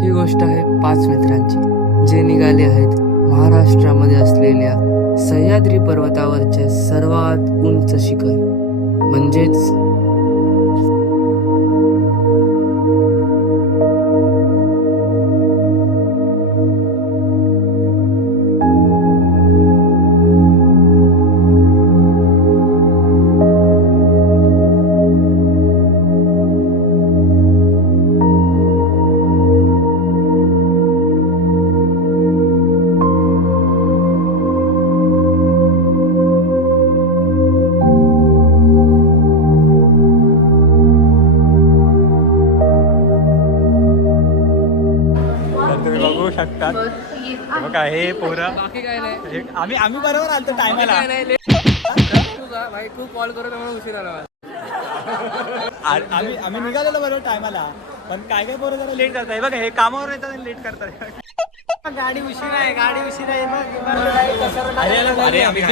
ही गोष्ट आहे 5 मित्रांची, जे निघाले आहेत महाराष्ट्रामध्ये असलेल्या सह्याद्री पर्वतावरच्या सर्वात उंच शिखर म्हणजेच शकतात बघा हे पोरं. बाकी काय नाही, आम्ही बरोबर आलतो टायमाला. भाई तू कॉल करू त्यामुळे उशीर आला. आम्ही निघालेलो बरोबर टायमाला, पण काय काय पोरं जरा लेट करताय. बघा हे कामावर येतात लेट करतात. गाडी उशीर आहे अरे आम्ही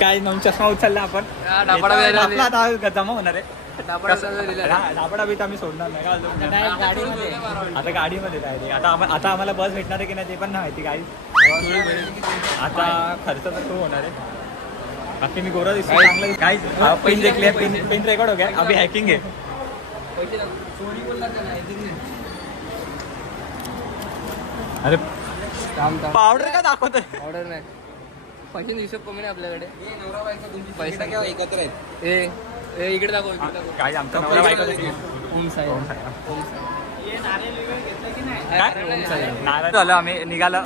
काय नऊ चष्मा उचलला आपण. आता जमा होणार आहे. डाबडा बीत आम्ही सोडणार नाही का आता गाडीमध्ये काय. आता आम्हाला बस भेटणार आहे की नाही ते पण नाही माहिती. गाडी आता खर्च तर खूप होणार आहे. बाकी मी गोरा दिसतो चांगलं. काय पिन देखले पिन रेकॉर्ड हो गया. अभी हॅकिंग आहे. अरे पावडर का दाखवत आहे. ऑर्डर नाही, पैशांचा हिशोब कमी नाही आपल्याकडे. पैसा एकत्र आहेत. इकडे दाखव. काय आमचा नवरा बायको झालं. आम्ही निघालं.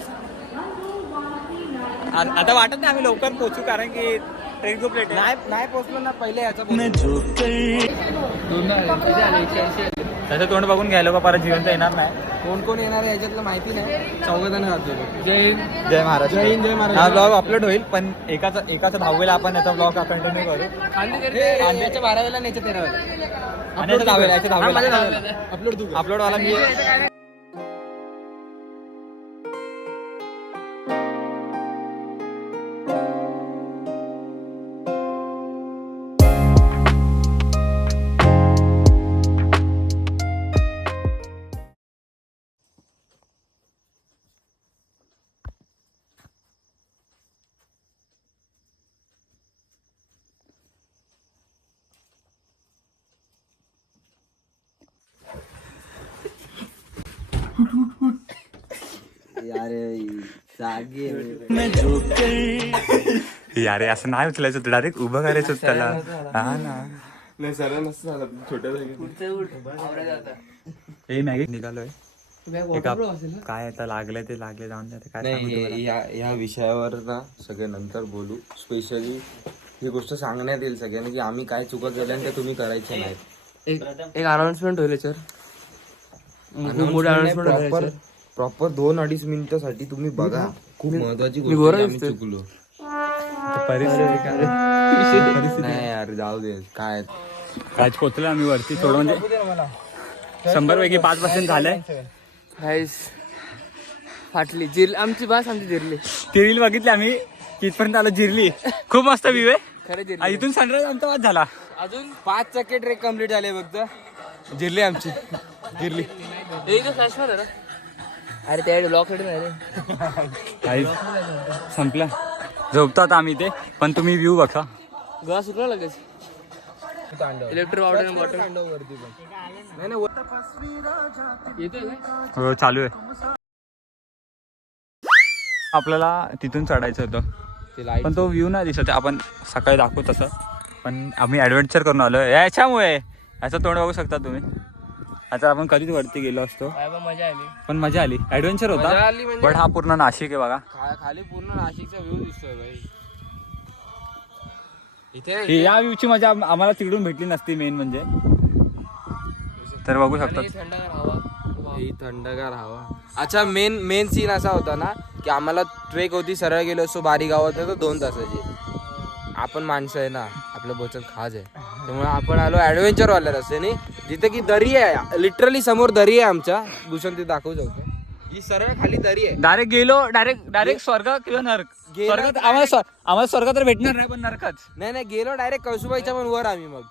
आता वाटत नाही आम्ही लवकर पोहोचू, कारण की ट्रेन खूप लेट नाही पोहोचलो ना पहिले याचा. त्याचं तोंड बघून घ्यायला का परत जिवंत येणार नाही. कोण कोण येणार आहे याच्यातलं माहिती नाही. 14 जण जातो. जय हिंद, जय महाराष्ट्र. जय हिंद, जय महाराष्ट्र. हा ब्लॉग अपलोड होईल, पण एकाचा 10वेला आपण याचा ब्लॉग कंटिन्यू करू. याच्या 12वेला नाही, याच्या 13वेला. आणि याच्या 10वेला अपलोड वाला मी. यारे असं नाही उचलायचं, डायरेक्ट उभं करायचं त्याला. हा ना, नाही सर नसतं झालं छोट्या मॅगी निघालोय. काय आता लागलंय ते लागले, जाऊन जाते काय. ह्या विषयावर ना सगळे नंतर बोलू. स्पेशली ही गोष्ट सांगण्यात येईल सगळ्यांना की आम्ही काय चुका केल्या त्या तुम्ही करायच्या नाही. एक अनाउन्समेंट होईल याच्यावर. प्रॉपर 2-2.5 मिनिटासाठी तुम्ही बघा. खूप महत्वाची गोष्ट आम्ही चुकलो. नाही यार जाऊ दे. काय पोचलो आम्ही वरती थोडं, म्हणजे 100 पैकी 5% झालंय. फाटली आमची बस, आमची जिरली. ती रील बघितली आम्ही, तिथपर्यंत आलो. जिरली. खूप मस्त व्ह्यू आहे. खरं इथून सनराइज आमचा वाद झाला. अजून 5 चक्के ट्रेक कम्प्लीट झाले फक्त. जिरली आमची, जिरली. फ्लॅश मध्ये अरे त्या ब्लॉक नाही संपला. झोपतो आता आम्ही ते, पण तुम्ही व्ह्यू बघा. गळा सुकला लगेच. इलेक्ट्रिक पावडर बॉटल हो चालू आहे. आपल्याला तिथून चढायचं होतं, पण तो व्ह्यू नाही दिसत. आपण सकाळी दाखवू तसं, पण आम्ही ऍडव्हेंचर करून आलो याच्यामुळे. याचं तोंड बघू शकता तुम्ही. आता आपण कधीच वरती गेलो असतो, पण मजा आली. ऍडव्हेंचर होता. बट हा पूर्ण नाशिक आहे बघा. खाली पूर्ण नाशिकचा व्ह्यू दिसतोय भाई. इथे या व्ह्यूची मजा आम्हाला तिकडून भेटली नसती मेन म्हणजे. तर बघू शकता थंडगार हवा. अच्छा, मेन सीन असा होता ना की आम्हाला ट्रेक होती, सरळ गेलो असतो बारी गावात, तर 2 तासाची. आपण माणसं आहे ना, आपलं बचत खाज आहे, त्यामुळे आपण आलो ऍडव्हेंचर वाल्या रस्त्याने, जिथे की दरी आहे. लिटरली समोर दरी आहे आमच्या. भूषण ते दाखवू शकतो. ही सरळ खाली दरी आहे. डायरेक्ट गेलो, डायरेक्ट स्वर्ग किंवा नरक. स्वर्गात आम्हाला स्वर्ग तर भेटणार नाही, पण नरकच. नाही गेलो डायरेक्ट कळसुबाईच्या पण वर आम्ही. मग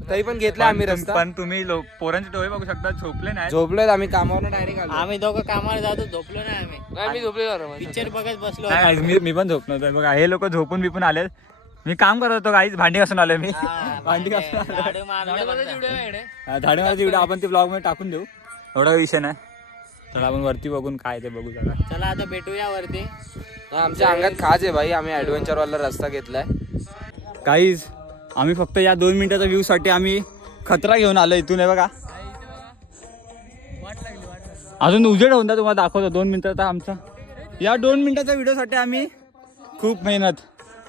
तरी पण घेतला आम्ही रस्ता. पण तुम्ही पोरांचे डोळे बघू शकता, झोपले नाही. झोपलोय आम्ही कामावर डायरेक्ट आलो. आम्ही दोघं कामाला जातो, झोपलो नाही आम्ही. मी झोपलेलो पिक्चर बघत बसलो. मी पण झोप नव्हतो बघा. हे लोक झोपून बिपून आले. मी काम करत होतो काहीच, भांडी घासून आलोय मी. भांडी घासून झाडू मारलं. झाडे मारायचा व्हिडिओ आपण ते ब्लॉग मध्ये टाकून देऊ, एवढा विषय नाही. तर आपण वरती बघून काय ते बघू जरा. चला आता भेटूया वरती. आमच्या अंगात खाज आहे भाई, आम्ही ऍडव्हेंचर वाला रस्ता घेतलाय. काहीच आम्ही फक्त या 2 मिनिटाच्या व्ह्यू साठी आम्ही खतरा घेऊन आलो इथून. आहे बघा, अजून उजेड होऊन तुम्हाला दाखवतो 2 मिनिटाचा आमचा. या 2 मिनिटाच्या व्हिडिओ साठी आम्ही खूप मेहनत.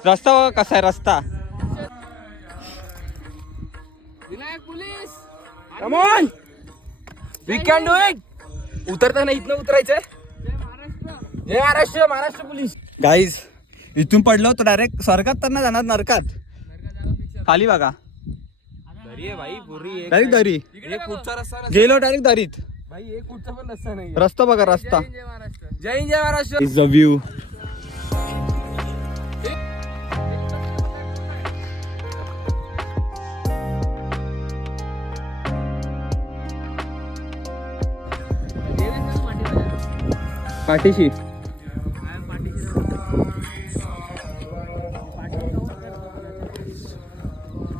रस्ता बघा कसा आहे रस्ता. Vinayak police come on, we can do it. उतरताना इथनं उतरायचंय. जय महाराष्ट्र. महाराष्ट्र पोलीस. गाईज इथून पडलो तर डायरेक्ट स्वर्गात तर नाही जाणार, नरकात. खाली बघा, दरी आहे भाई पुरी. डायरेक्ट दरी. एक फुटचा रस्ता गेलो डायरेक्ट दरीत. भाई, एक फुटचा पण रस्ता नाही. रस्ता बघा रस्ता. जय हिंद, जय महाराष्ट्र. Is the view. पाठीशी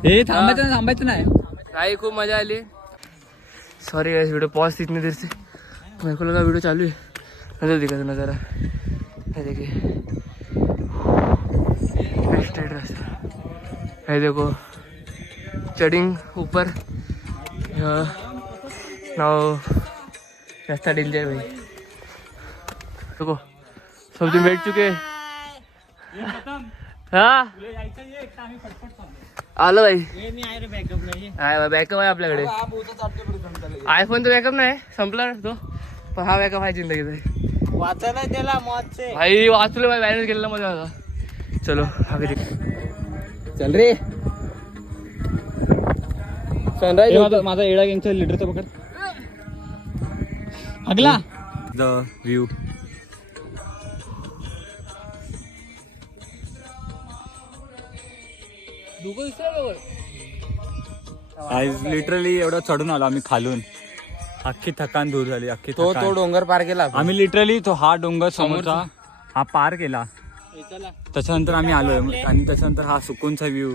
हे थांबायचं नाही. भाई खूप मजा आली. सॉरी गाइस, वीडियो पॉज थी इतनी देर से. मेरे को लगा वीडियो चालू है. नजर दिखा नज़ारा, ये देखिए स्ट्रेट रास्ता. ये देखो चढ़िंग ऊपर. नाउ रास्ता डेंजर भाई. देखो सब दिन बैठ चुके. हाँ आलो भाई. बॅकअप आहे आपल्याकडे. आयफोन तर बॅकअप नाही, संपला तो. पण हा बॅकअप आहे जिंदगीचा. वाचायला त्याला मौतचे. भाई वाचलो भाई, बॅलन्स केलेला मजा आला. चलो आगे चल रे. सनराइज. माझा एडा गँगचा लिटरचा पकड. अगला द व्ह्यू. लिटरली एवढं चढून आलो आम्ही खालून. अख्खी थकान दूर झाली, अख्खी तो थकान. तो डोंगर पार केला आपण. आम्ही लिटरली तो हा डोंगर समोरचा हा पार केला. त्याच्यानंतर आम्ही आलोय आणि त्याच्यानंतर हा सुकूनचा व्ह्यू.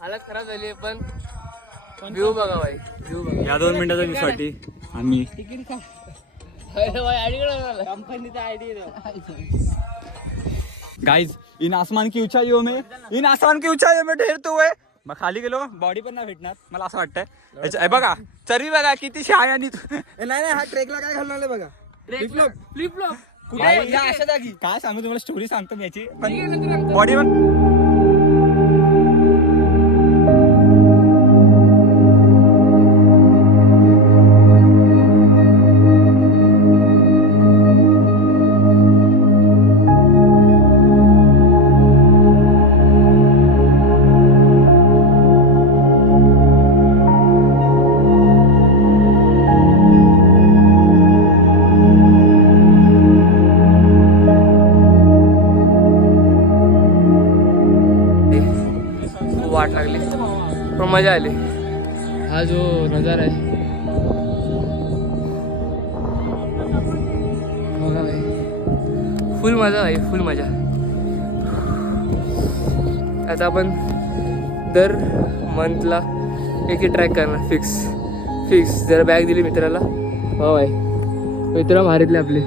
हालत खराब झाली पण व्ह्यू बघा भाई, व्ह्यू बघा. या 2 मिनिटाच्या व्ह्यू साठी आम्ही कंपनीचा आयडी. गाइज इन आसमान की ऊंचाइयों में ठेरतो हुए. मग खाली गेलो बॉडी पण नाही भेटणार मला असं वाटतंय. बघा चरबी बघा किती शाय. आणि नाही हा ट्रेकला काय घालणार बघा. फ्लिप फ्लॉप अशा जागी काय सांगू तुम्हाला, स्टोरी सांगतो मी याची. पण बॉडी पण वाट लागली पण मजा आली. हा जो नजारा आहे बघा भाई, फुल मजा भाई, फुल मजा. आता आपण दर मंथला एक ट्रॅक करणार फिक्स. जरा बॅग दिली मित्राला. हो भाई, मित्र भारीतले आपले.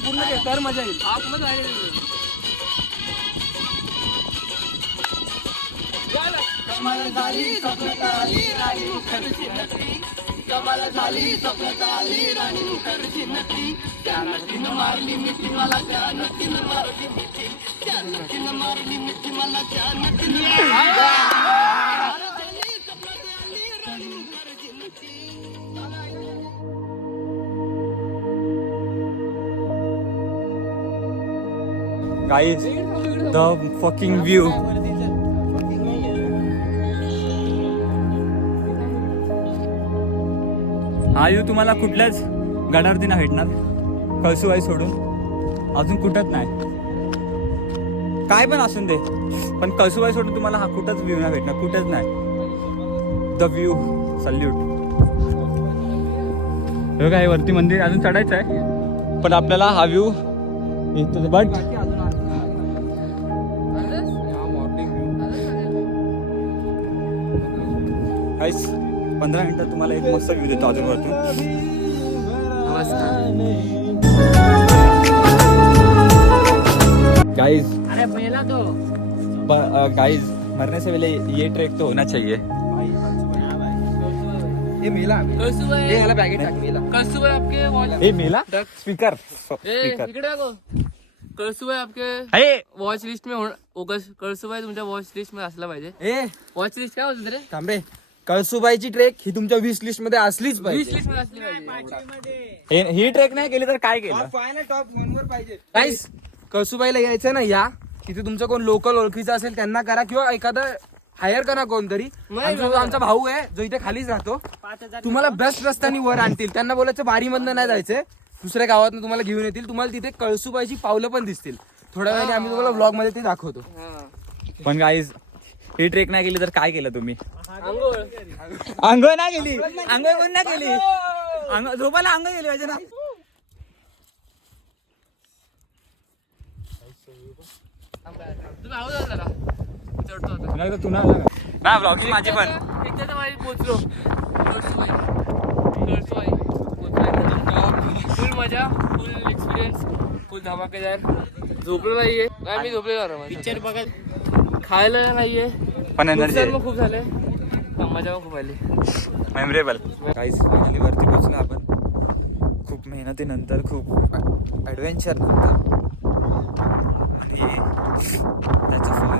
पूर्ण घे तर मजा येईल. Guys the fucking view. हा व्ह्यू तुम्हाला कुठल्याच गडावरती नाही भेटणार, कळसूबाई सोडून अजून कुठंच नाही. काय पण असून दे, पण कळसूबाई सोडून तुम्हाला हा कुठंच व्ह्यू नाही भेटणार, कुठंच नाही. The view salute. हे काय वरती मंदिर अजून चढायचं आहे, पण आपल्याला हा व्ह्यू येतो. बट गाईस 15 मिनिटात तुम्हाला एक मस्त व्ह्यू देतो अजून वरतून. गाइस अरे पहिला तो गाइस मरने से पहले ये ट्रैक तो होना चाहिए. हे मेला हे याला बॅगेट टाक मेला. कळसूबाई आपके वॉच ए मेला स्पीकर इकडे बघो. कळसूबाई आपके अरे वॉच लिस्ट में कळसूबाई तुमच्या वॉच लिस्ट मध्ये असला पाहिजे. ए वॉच लिस्ट काय होतं रे? थांबे. कळसूबाईची ट्रेक ही तुमच्या 20 लिस्ट मध्ये असलीच 20 पाहिजे. लिस्ट मध्ये असली पाहिजे. ही ट्रेक नाही केली तर काय केलं. टॉप 1 वर पाहिजे. गाईस कळसूबाईला यायचं ना, या तिथे तुमचं कोण लोकल ओळखीचं असेल त्यांना करा, किंवा एखादं हायर करा कोणतरी. आमचा भाऊ आहे जो इथे खालीच राहतो, तुम्हाला बेस्ट रस्त्याने वर आणतील. त्यांना बोलायचं बारीमधनं नाही जायचंय, दुसऱ्या गावातनं तुम्हाला घेऊन येतील. तुम्हाला तिथे कळसूबाईची पावलं पण दिसतील. थोड्या वेळाने आम्ही तुम्हाला ब्लॉग मध्ये ते दाखवतो. पण गाईज ही ट्रेक नाही केली तर काय केलं तुम्ही. अंघोळ आंघोळ नाही गेली, आंघोळ कोण नाही केली, झोपायला आंघोळ गेली पाहिजे ना. तुम्ही आहो जा जरा. चढतो आता. ना ब्लॉगिंग माझी पण. एकदा तर माझी पोचलो. कळसूबाई पोचलोय. फुल मजा, फुल एक्सपिरियन्स, फुल धमाकेदार. झोपलो नाहीये. नाही मी झोपलेलो पिक्चर बघत खायला नाहीये, पण एनर्जी नुकसान पण खूप झाले, मजा पण खूप आली. मेमरेबल. गाईज फायनली वरती पोहोचलो आपण, खूप मेहनतीनंतर, खूप ॲडव्हेंचर नंतर. आणि त्याचं फळ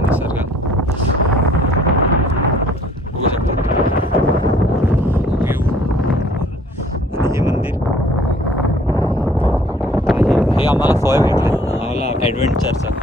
निसर्ग बघू शकता. व्ह्यू आणि हे मंदिर, हे आम्हाला फळ भेटलं आम्हाला ॲडव्हेंचरचं.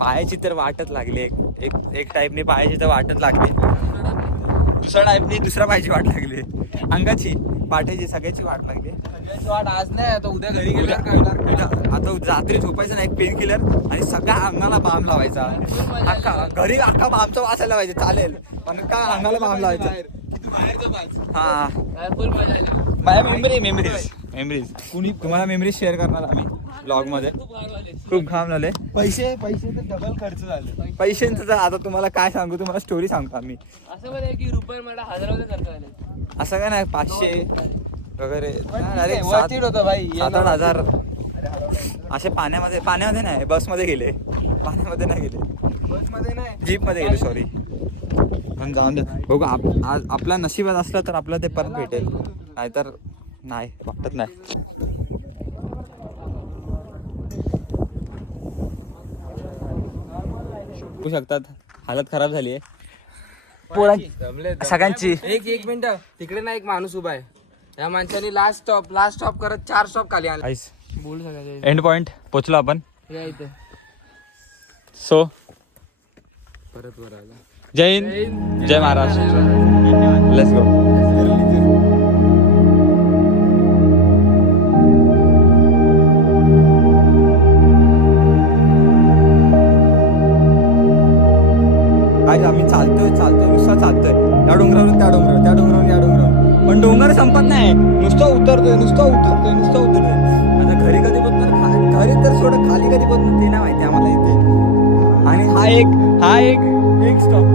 पायाची तर वाटच लागली, एक टाईपने पायाची तर वाटच लागली, दुसऱ्या टाईपने दुसऱ्या पायाची वाट लागली, अंगाची पाठीची सगळ्याची वाट लागली. सगळ्याची वाट आज नाही, आता उद्या घरी गेल्यावर कळणार. आता रात्री झोपायचं नाही, एक पेन किलर आणि सगळ्या अंगाला बाम लावायचा. अख्खा घरी अख्खा बामचा वासायला पाहिजे, चालेल पण का अंगाला बाम लावायचा. हा माझ्या मेमरीज कुणी तुम्हाला मेमरीज शेअर करणार आम्ही ब्लॉग मध्ये. खूप घाम झाले, पैसे तर डबल खर्च झाले. पैशांचं तर आता तुम्हाला काय सांगू, तुम्हाला स्टोरी सांगतो आम्ही. असं बरं की रुपये मला 1000 खर्च झाले, असं काय नाही, 500 वगैरे होतं भाई. 7-8 हजार असे पाण्यामध्ये नाही, बसमध्ये गेले, पाण्यामध्ये नाही गेले, बसमध्ये नाही, जीप मध्ये गेले, सॉरी. पण जाऊन दे बघू, आज आपला नशिबात असलं तर आपलं ते परत भेटेल, नाहीतर नाही वाटत नाही. बघू शकतात हालत खराब झाली आहे सगळ्यांची. एक मिनिट, तिकडे ना एक माणूस उभा आहे. या माणसाने लास्ट स्टॉप करत 4 स्टॉप खाली आला. आईस बोल सगळ्या एंड पॉइंट पोचलो आपण. या इथे. सो परत वर आला. जय हिंद जय महाराष्ट्र. Let's go. आज आम्ही चालतोय नुसतं चालतोय त्या डोंगरावरून त्या डोंगरावर त्या डोंगरावरून या डोंगरावर, पण डोंगर संपत नाही. नुसतं उतरतोय. आता घरी कधी पोहोचणार, घरी तर सोडं खाली कधी पोहोचणार ते नाही माहिती आम्हाला इथे. आणि हा एक स्टॉप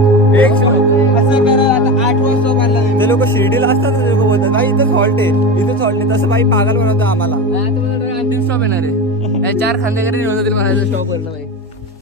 असं करा. आता 8 वाजता मारला नाही ते लोक शिर्डीला असतात, ते लोक बोलतात भाई इथं सॉल्ट आहे तसं भाई पागल बनवतो आम्हाला. अंतिम स्टॉप येणार आहे. 4 खांदेकरी निघून जातील म्हणायचं स्टॉप वरनं भाई.